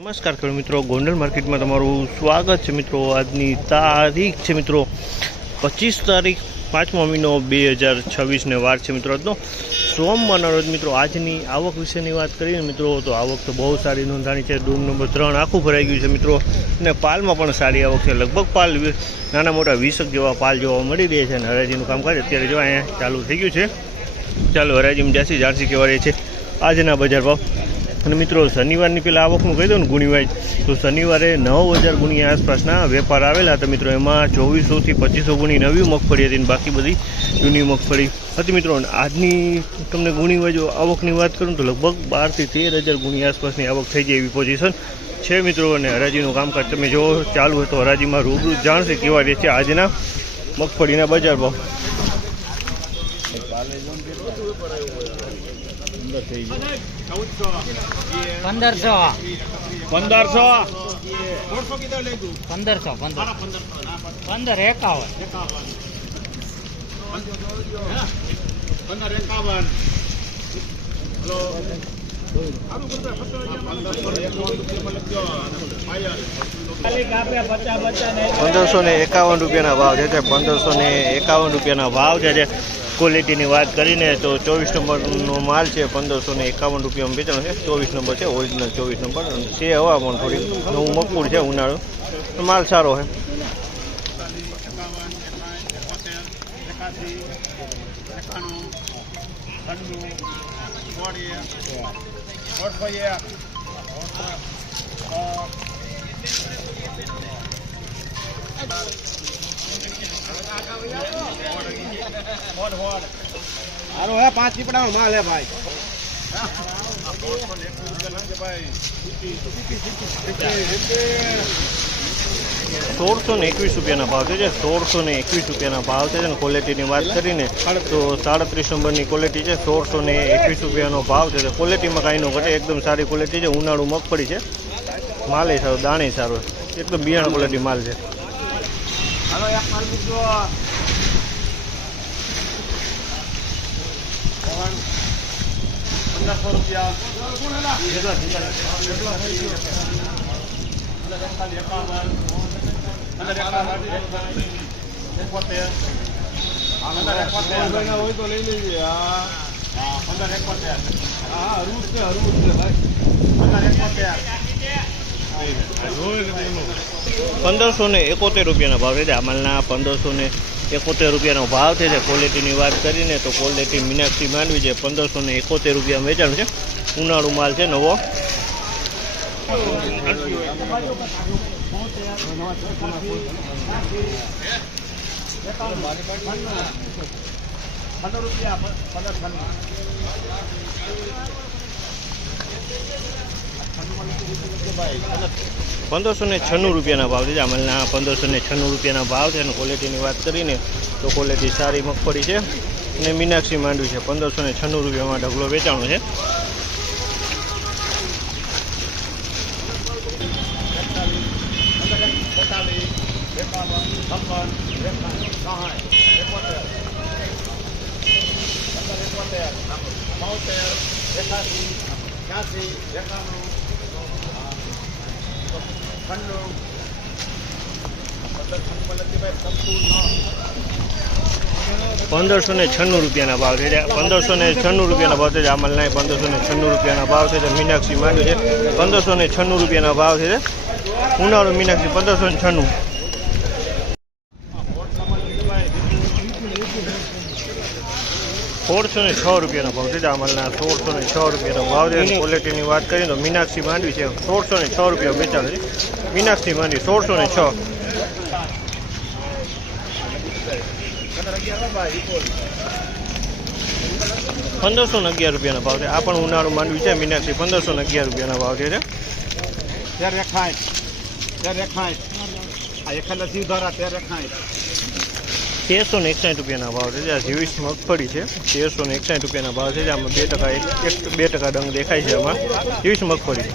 નમસ્કાર ખેડૂત મિત્રો, ગોંડલ માર્કેટમાં તમારું સ્વાગત છે મિત્રો। આજની તારીખ છે મિત્રો 25 તારીખ 5મો મહિનો 2026 વાર છે મિત્રો। આજનો સોમવારના રોજ મિત્રો આજની આવક વિશેની વાત કરીએ મિત્રો તો આવક તો બહુ સારી નોંધાણી છે। ડૂમ નંબર 3 આખું ભરાઈ ગયું છે મિત્રો અને પાલમાં પણ સારી આવક છે। લગભગ પાલ નાના મોટા 20 જેવા પાલ જોવા મળી રહ્યા છે અને હરાજીનું કામકાજ અત્યારે જો અહીંયા ચાલુ થઈ ગયું છે। ચાલો હરાજીમાં જાણસી કેવા રહે છે આજના બજાર ભાવ। અને મિત્રો શનિવારની પહેલાં આવકનું કહી દઉં ને ગુણીવાઇઝ તો શનિવારે 9000 ગુણી આસપાસના વેપાર આવેલા હતા મિત્રો। એમાં 2400 થી 2500 ગુણી નવી મગફળી હતી અને બાકી બધી જૂની મગફળી હતી મિત્રો। આજની તમને ગુણીવાઇઝ આવકની વાત કરું તો લગભગ 12 થી 13000 ગુણી આસપાસની આવક થઈ જાય એવી પોઝિશન છે મિત્રો। અને હરાજીનું કામકાજ તમે જો ચાલુ હોય તો હરાજીમાં રૂબરૂ જાણશે કેવા રહે છે આજના મગફળીના બજાર ભાવ। 1551 રૂપિયાના ભાવ છે। 1551 રૂપિયાના ભાવ છે। ક્વોલિટીની વાત કરીને તો 24 નંબરનો માલ છે। 1551 રૂપિયામાં વેચાણ છે। 24 નંબર છે, ઓરિજિનલ 24 નંબર છે। હવા પણ થોડી નવું મકબૂળ છે, ઉનાળો માલ સારો છે। હારો હે 5 ચીપડાનો માલ હે ભાઈ। 1621 રૂપિયાના ભાવ છે। 1621 રૂપિયાના ભાવ છે અને ક્વોલિટીની વાત કરીને તો 37 નંબરની ક્વોલિટી છે। 1621 રૂપિયાનો ભાવ છે। ક્વોલિટીમાં કાંઈ ન ઘટે, એકદમ સારી ક્વોલિટી છે। ઉનાળુ મગફળી છે, માલે સારો, દાણે સારો, એકદમ બિયારણ ક્વોલિટી માલ છે। હાલો એક માલ મૂકજો 1500 રૂપિયા। હોય તો લઈ લેજે। 1571 રૂપિયાના ભાવ છે। આ માલના 1571 રૂપિયાનો ભાવ છે। ક્વોલિટીની વાત કરીને તો ક્વોલિટી મીનાક્ષી માંડવી છે। 1571 રૂપિયા વેચાણ છે। ઉનાળુ માલ છે, નવો। ₹1596 રૂપિયાના ભાવ છે। અમલના 1596 રૂપિયાના ભાવ છે અને ક્વોલિટીની વાત કરીને તો ક્વોલિટી સારી મગફળી છે અને મીનાક્ષી માંડવી છે। 1596 રૂપિયામાં ઢગલો વેચાણો છે। ₹1596 રૂપિયાના ભાવ છે। 1596 રૂપિયાના ભાવ છે। અમલના 1596 રૂપિયાના ભાવ છે। મીનાક્ષી માંડવી છે। 1596 રૂપિયાના ભાવ છે। ઉનાળુ મીનાક્ષી 1596। ₹1606 રૂપિયાના ભાવ છે। અમલના 1606 રૂપિયાનો ભાવ છે। ક્વોલિટીની વાત કરીએ તો મીનાક્ષી માંડવી છે। 1606 રૂપિયા વેચાણ છે। મીનાક્ષી માંડવી 1606। 1511 રૂપિયાના ભાવ છે। આ પણ ઉનાળુ માંડવી છે, મીનાક્ષી 1511 રૂપિયાના ભાવ છે। 1361 રૂપિયાના ભાવ છે। આ 23 મગફળી છે। 1361 રૂપિયાના ભાવ છે। આમાં 2% ડંગ દેખાય છે। આમાં 23 મગફળી।